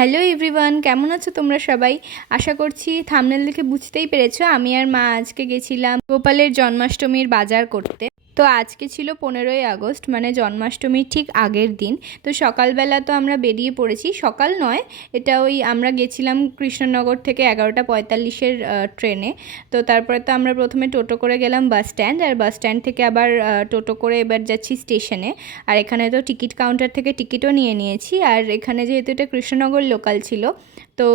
Hello everyone, কেমন আছো তোমরা সবাই? আশা করছি থামনেল দেখে বুঝতেই পেরেছ। আমি আর মা আজকে গেছিলাম গোপালের জন্মাষ্টমীর বাজার করতে। তো আজকে ছিল পনেরোই আগস্ট মানে জন্মাষ্টমীর ঠিক আগের দিন। তো সকালবেলা তো আমরা বেরিয়ে পড়েছি। সকাল নয় এটা ওই আমরা গেছিলাম কৃষ্ণনগর থেকে এগারোটা পঁয়তাল্লিশের ট্রেনে। তো তারপরে তো আমরা প্রথমে টোটো করে গেলাম বাস স্ট্যান্ড আর বাস স্ট্যান্ড থেকে আবার টোটো করে এবার যাচ্ছি স্টেশনে। আর এখানে তো টিকিট কাউন্টার থেকে টিকিটও নিয়ে নিয়েছি। আর এখানে যেহেতু এটা কৃষ্ণনগর লোকাল ছিল তো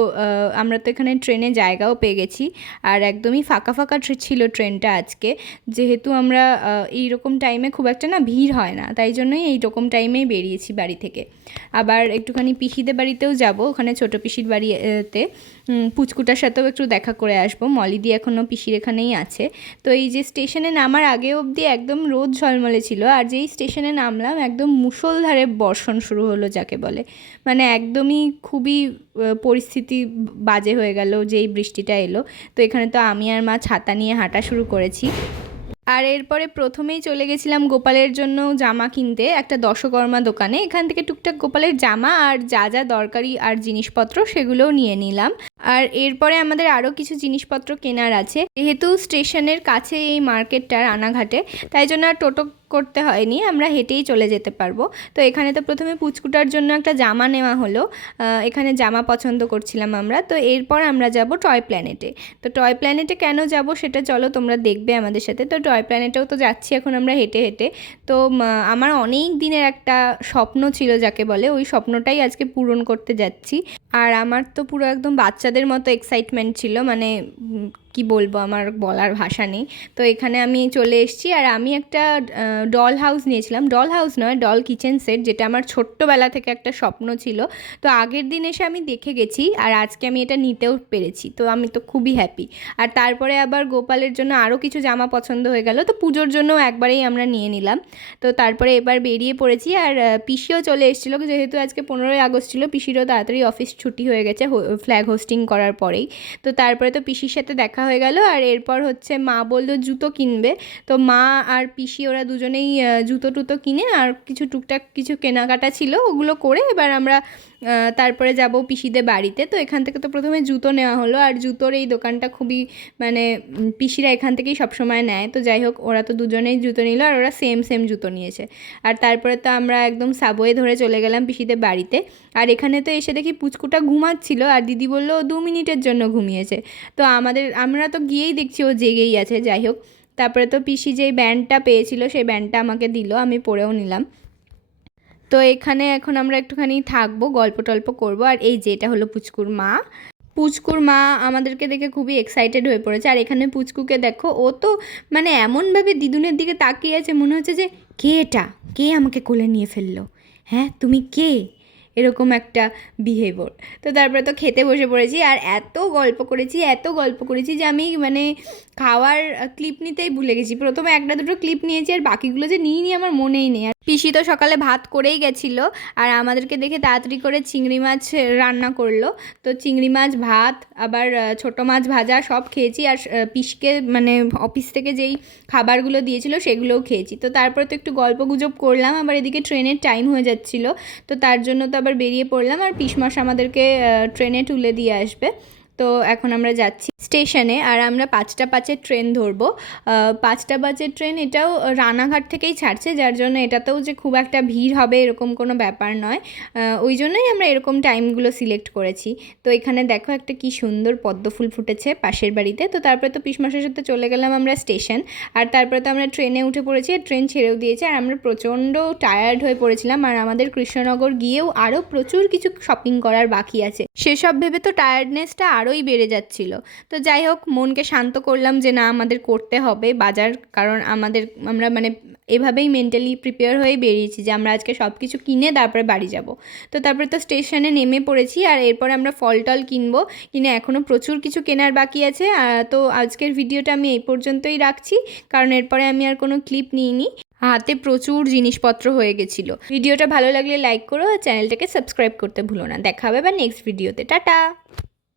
আমরা তো এখানে ট্রেনে জায়গাও পেয়ে গেছি। আর একদমই ফাঁকা ফাঁকা ছিল ট্রেনটা আজকে। যেহেতু আমরা আহ, এইরকম টাইমে খুব একটা না ভিড় হয় না। তাই জন্যই এইরকম টাইমেই বেরিয়েছি বাড়ি থেকে। আবার একটুখানি পিসিদের বাড়িতেও যাব, ওখানে ছোটো পিসির বাড়িতে। পুচকুটার সাথেও একটু দেখা করে আসব। মলিদি এখনও পিসির এখানেই আছে। তো এই যে স্টেশনে নামার আগে অবধি একদম রোদ ঝলমলে ছিল। আর যেই স্টেশনে নামলাম, একদম মুষলধারে বর্ষণ শুরু হলো যাকে বলে। মানে একদমই খুবই পরিস্থিতি বাজে হয়ে গেল, যেই বৃষ্টিটা এলো। তো এখানে তো আমি আর মা ছাতা নিয়ে হাঁটা শুরু করেছি। আর এরপরে প্রথমেই চলে গেছিলাম গোপালের জন্য জামা কিনতে, একটা দশকর্মা দোকানে। এখান থেকে টুকটাক গোপালের জামা আর যা যা দরকারি আর জিনিসপত্র সেগুলোও নিয়ে নিলাম। আর এরপরে আমাদের আরও কিছু জিনিসপত্র কেনার আছে। যেহেতু স্টেশনের কাছে এই মার্কেটটা, রানাঘাটে, তাই জন্য আর টোটো করতে হয়নি, আমরা হেঁটেই চলে যেতে পারব। তো এখানে তো প্রথমে পুচকুটার জন্য একটা জামা নেওয়া হলো। এখানে জামা পছন্দ করছিলাম আমরা। তো এরপর আমরা যাব টয় প্ল্যানেটে। তো টয় প্ল্যানেটে কেন যাব সেটা চলো তোমরা দেখবে আমাদের সাথে। তো টয় প্ল্যানেটেও তো যাচ্ছি এখন আমরা হেঁটে হেঁটে। তো আমার অনেক দিনের একটা স্বপ্ন ছিল যাকে বলে, ওই স্বপ্নটাই আজকে পূরণ করতে যাচ্ছি। আর আমার তো পুরো একদম বাচ্চাদের মতো এক্সাইটমেন্ট ছিল মানে কি বলব আমার বলার ভাষা নেই। তো এখানে আমি চলে এসেছি আর আমি একটা ডল হাউস নিয়েছিলাম। ডল হাউস নয় ডল কিচেন সেট যেটা আমার ছোট্টবেলা থেকে একটা স্বপ্ন ছিল। তো আগের দিন এসে আমি দেখে গেছি আর আজকে আমি এটা নিতেও পেরেছি। তো আমি তো খুবই হ্যাপি আর তারপরে আবার গোপালের জন্য আরও কিছু জামা পছন্দ হয়ে গেল। তো পুজোর জন্য একবারেই আমরা নিয়ে নিলাম। তো তারপরে এবার বেরিয়ে পড়েছি আর পিসিও চলে এসেছিল। যেহেতু আজকে পনেরোই আগস্ট ছিল, পিসিরও তাড়াতাড়ি অফিস ছুটি হয়ে গেছে ফ্ল্যাগ হোস্টিং করার পরেই। তো তারপরে তো পিসির সাথে দেখা হয়ে গেল। আর এরপর হচ্ছে মা বলল, জুতো কিনবে। তো মা আর পিসি ওরা দুজনেই জুতো টুতো কিনে আর কিছু টুকটাক কিছু কেনাকাটা ছিল, ওগুলো করে এবার আমরা তারপরে যাব পিসিদের বাড়িতে। তো এখান থেকে তো প্রথমে জুতো নেওয়া হলো। আর জুতোর এই দোকানটা খুবই মানে পিসিরা এখান থেকেই সবসময় নেয়। তো যাই হোক, ওরা তো দুজনেই জুতো নিল আর ওরা সেম সেম জুতো নিয়েছে। আর তারপরে তো আমরা একদম সাবওয়ে ধরে চলে গেলাম পিসিদের বাড়িতে। আর এখানে তো এসে দেখি পুচকুটা ঘুমাচ্ছিল আর দিদি বলল দু মিনিটের জন্য ঘুমিয়েছে। তো আমাদের, আমরা তো গিয়েই দেখছি ও জেগেই আছে। যাই হোক, তারপরে তো পিসি যেই ব্যান্ডটা পেয়েছিল, সেই ব্যান্ডটা আমাকে দিল। আমি পরেও নিলাম। তো এখানে এখন আমরা একটুখানি থাকব, গল্প টল্প করব। আর এই যে এটা হলো পুচকুর মা। পুচকুর মা আমাদেরকে দেখে খুবই এক্সাইটেড হয়ে পড়েছে। আর এখানে পুচকুকে দেখো, ও তো মানে এমনভাবে দিদুনের দিকে তাকিয়ে আছে, মনে হচ্ছে যে, কে এটা? কে আমাকে কোলে নিয়ে ফেলল? হ্যাঁ তুমি কে? এরকম একটা বিহেভিয়ার তো তারপরে তো খেতে বসে পড়েছি। আর এত গল্প করেছি, এত গল্প করেছি যে আমি মানে খাওয়ার ক্লিপ নিতেই ভুলে গেছি। প্রথমে একটা দুটো ক্লিপ নিয়েছি, আর বাকিগুলো যে নিয়ে নিয়ে আমার মনেই নেই। পিসি তো সকালে ভাত করেই গেছিল আর আমাদেরকে দেখে তাড়াতাড়ি করে চিংড়ি মাছ রান্না করল। তো চিংড়ি মাছ, ভাত, আবার ছোটো মাছ ভাজা সব খেয়েছি আর পিসকে মানে অফিস থেকে যেই খাবারগুলো দিয়েছিল সেগুলোও খেয়েছি। তো তারপর তো একটু গল্প গুজব করলাম, আবার এদিকে ট্রেনের টাইম হয়ে যাচ্ছিল। তো তার জন্য তো আবার বেরিয়ে পড়লাম আর পিসমাস আমাদেরকে ট্রেনে তুলে দিয়ে আসবে। তো এখন আমরা যাচ্ছি স্টেশনে আর আমরা পাঁচটা পাঁচের ট্রেন ধরবো। পাঁচটা বাজের ট্রেন এটাও রানাঘাট থেকেই ছাড়ছে, যার জন্য এটাতেও যে খুব একটা ভিড় হবে এরকম কোনো ব্যাপার নয়। ওই জন্যই আমরা এরকম টাইমগুলো সিলেক্ট করেছি। তো এখানে দেখো একটা কি সুন্দর পদ্ম ফুল ফুটেছে পাশের বাড়িতে। তো তারপরে তো পিসমাসের সাথে চলে গেলাম আমরা স্টেশন। আর তারপরে তো আমরা ট্রেনে উঠে পড়েছি, আর ট্রেন ছেড়েও দিয়েছে। আর আমরা প্রচণ্ড টায়ার্ড হয়ে পড়েছিলাম। আর আমাদের কৃষ্ণনগর গিয়েও আরও প্রচুর কিছু শপিং করার বাকি আছে। সেসব ভেবে তো টায়ার্ডনেসটা আরোই বেড়ে যাচ্ছিল। তো যাই হোক, মনকে শান্ত করলাম যে না, আমাদের করতে হবে বাজার, কারণ আমাদের, আমরা মানে এভাবেই মেন্টালি প্রিপেয়ার হয়ে বেরিয়েছি যে আমরা আজকে সব কিছু কিনে তারপরে বাড়ি যাব। তো তারপরে তো স্টেশনে নেমে পড়েছি আর এরপর আমরা ফল টল কিনবো। কিনে এখনও প্রচুর কিছু কেনার বাকি আছে। তো আজকের ভিডিওটা আমি এই পর্যন্তই রাখছি, কারণ এরপরে আমি আর কোনো ক্লিপ নিইনি। হাতে প্রচুর জিনিসপত্র হয়ে গেছিল। ভিডিওটা ভালো লাগলে লাইক করো আর চ্যানেলটাকে সাবস্ক্রাইব করতে ভুলো না। দেখা হবে বা নেক্সট ভিডিওতে টাটা!